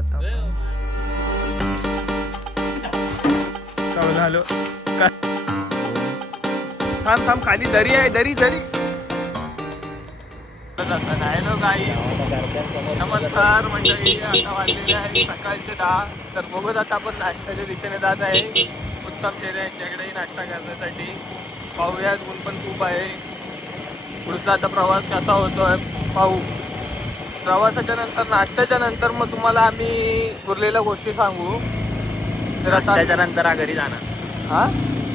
आता कौल हॅलो थांब थांब खाली दरी आहे दरी दरी हॅलो गाई नमस्कार मंडळी. आता वाजलेले आहे सकाळचे 10. तर बघूत आता आपण नाश्त्याच्या दिशेने जात आहे उत्तम केले यांच्याकडेही नाश्ता करण्यासाठी. पाहूयात ऊन पण खूप आहे. पुढचा आता प्रवास कसा होतोय पाहू. प्रवासाच्या नंतर नाश्त्याच्या नंतर मग तुम्हाला आम्ही उरलेल्या गोष्टी सांगू. तर नाश्त्याच्या नंतर हा घरी जाणार.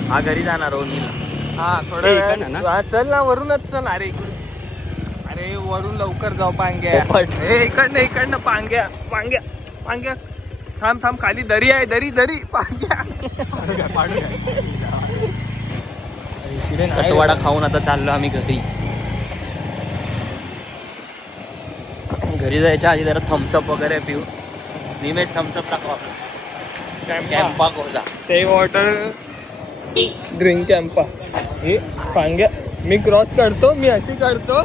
हा घरी जाणार रोनीला. हा थोड्या वेळ चल ना वरूनच चल. अरे इकडून अरे वरून लवकर जाऊ. पांग्या इकडनं पांग्या पांग्या पांग्या थांब थांब खाली दरी आहे दरी दरी पांग्या कटवाडा खाऊन आता चाललो आम्ही घरी. घरी जायच्या आधी जरा थम्सअप वगैरे पिऊ. निमेश थम्सअप टाकवा. Campa cola save water drink Campa. हे पांग्या मी क्रॉस करतो. मी अशी करतो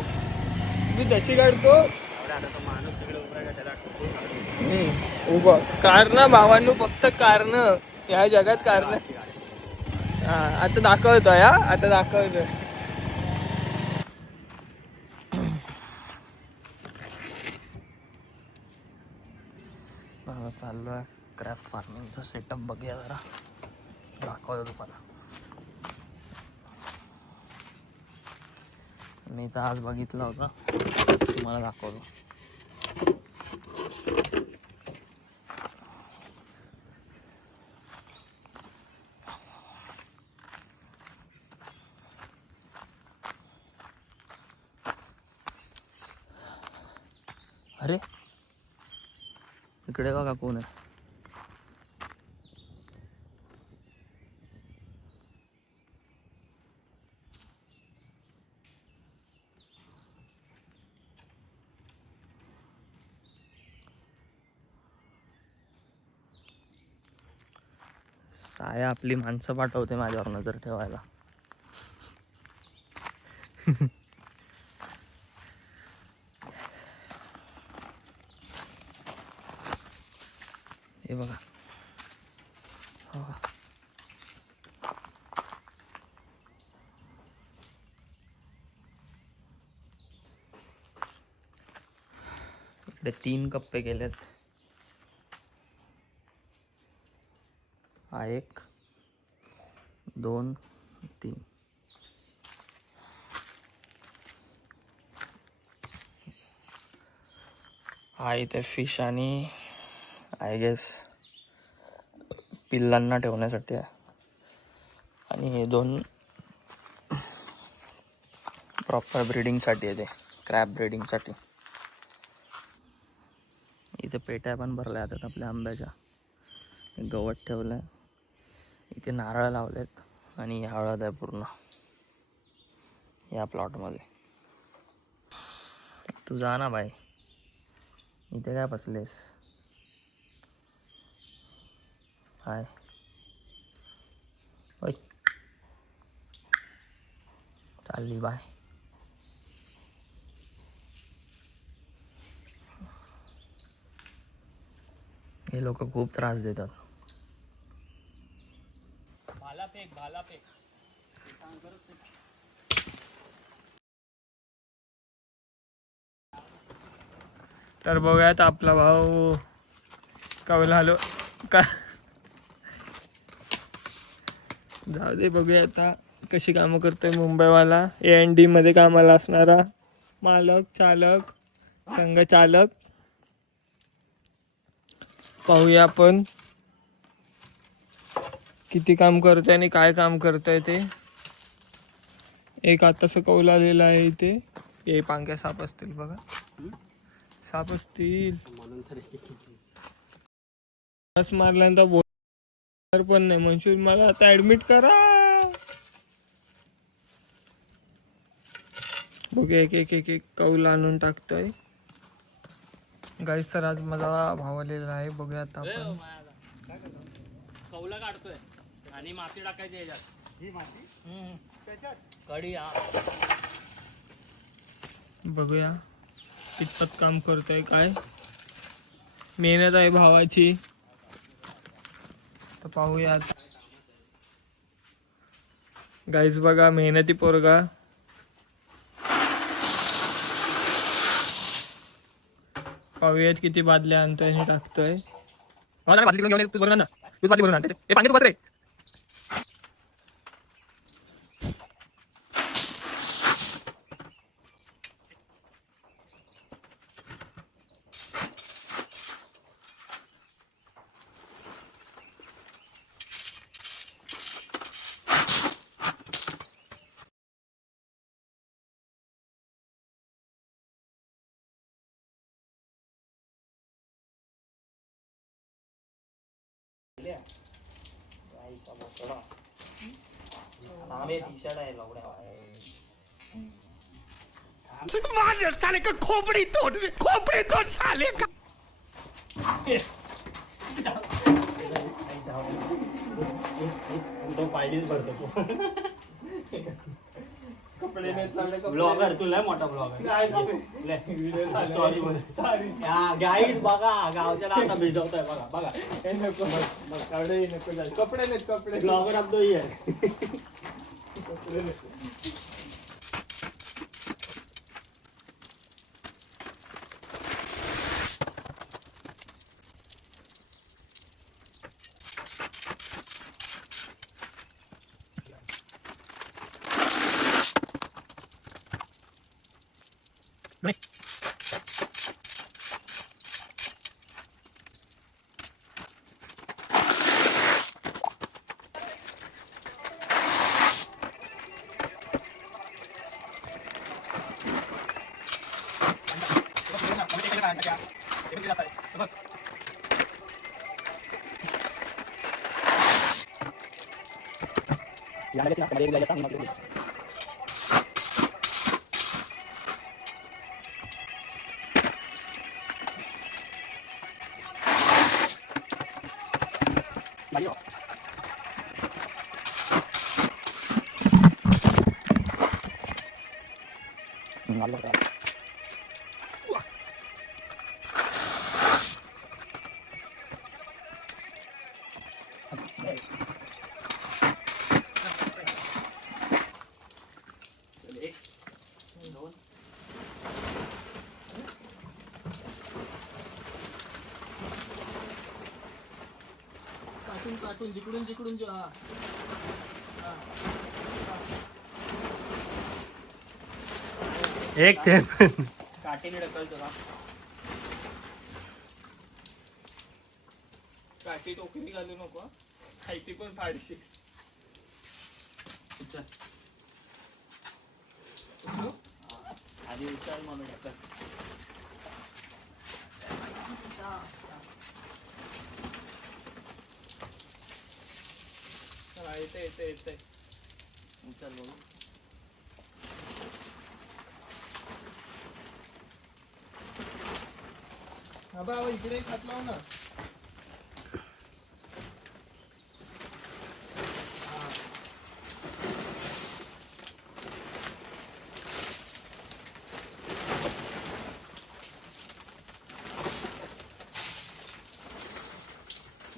मी तशी करतो. उभं कारण भावांनो फक्त कारण या जगात कारण. हा आता दाखवतो या आता दाखवतो. चाललोय क्रॅप फार्मिंगचा सेटअप बघूया जरा. दाखवतो तुम्हाला. मी तर आज बघितला होता तुम्हाला दाखवतो. अरे इकडे बघा कोण आहे. साया आपली माणसं पाठवते माझ्यावर नजर ठेवायला. हे बघा इकडे 3 कप्पे केलेत. हा 1 2 3. हा इथे फिश आणि आय गेस पिल्लांना ठेवण्यासाठी आहे. आणि हे 2 प्रॉपर ब्रीडिंगसाठी आहे. ते क्रॅब ब्रीडिंगसाठी. इथे पेट्या पण भरल्या आहेत आपल्या आंब्याच्या. गवत ठेवलंय. इथे नारळ लावलेत आणि हळद आहे पूर्ण या प्लॉटमध्ये. तू जा ना बाई. इथे काय बसलेस. हाय ओय चालली बाय. हे लोक खूप त्रास देतात. भाला फेक भाला फेक. तर बघूयात आपला भाऊ कवल हॅलो का जाऊ दे. बघूया आता कशी कामं करतोय मुंबईवाला. AND मध्ये कामाला असणारा मालक चालक संघचालक. पाहूया आपण किती काम करतोय आणि काय काम करतोय ते. एक आता कौल आलेला आहे इथे. हे पांग्या साप असतील बघा. साप असतील मारल्यानंतर बोल पण नाही. म्हणशील मला आता ऍडमिट करा. बघूया एक एक एक एक कौल आणून टाकतोय गाईस. तर आज माझा भाव आलेला आहे. बघूया आता आपण कौला काढतोय आणि माती टाकायची याच्यात. ही माती त्याच्यात कडी. बघूया कितपत काम करतोय काय. मेहनत आहे भावाची. तर पाहूयात गाईज, बघा मेहनती पोरगा. पाहूयात किती बादल्या आणतोय आणि टाकतोय. बादली घेऊन तू भरून आण ना. तू बादली भरून आण. ते पाणी तू बस रे. साले का खोपड़ी तोड़ साले का. तो पाहिजेच भरतो कपडे नाही चांगले. ब्लॉगर, तू लय मोठा ब्लॉगर. सॉरी गाईज बघा, गावच्या आता भिजवतोय बघा बघा. नको कपडे नाहीत. कपडे ब्लॉगर अब तो ही है. कपडे नाहीत. काटून जिकडून जो. हा एक थेंब काठीने ढकलतो ना. काठी टोकरी घालू नको. खायची पण फाडशी. आधी उचल मग ढकल. येते उचल बघू. हा बाबा इकडे हात लाव ना.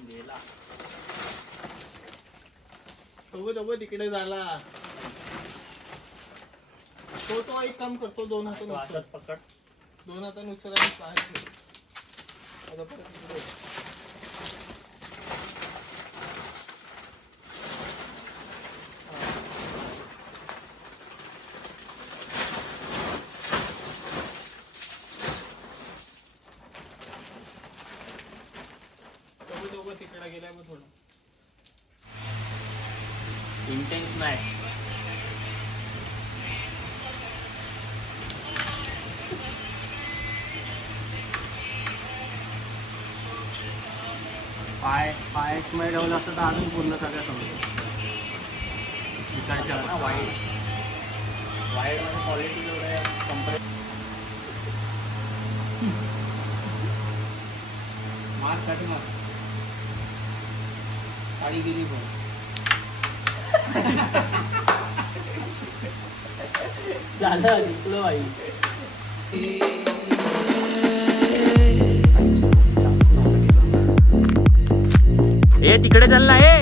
गेला. तो तिकडे झाला. तो एक काम करतो. दोन हाताने उचल. पकड. दोन हाताने उचल आणि पाय ठेव. आता परत इकडे. दोघं तिकडे गेलाय मग थोडं. Intense match. पाय मध्ये ठेवलं असतं तर अजून पूर्ण सगळ्या समजतं. इकडच्या वाईड मध्ये क्वालिटी जेवढं कंपनी. मार काठी मार. काळी गेली पण. झालं जिंकलो आई. ए तिकडे चल ना ए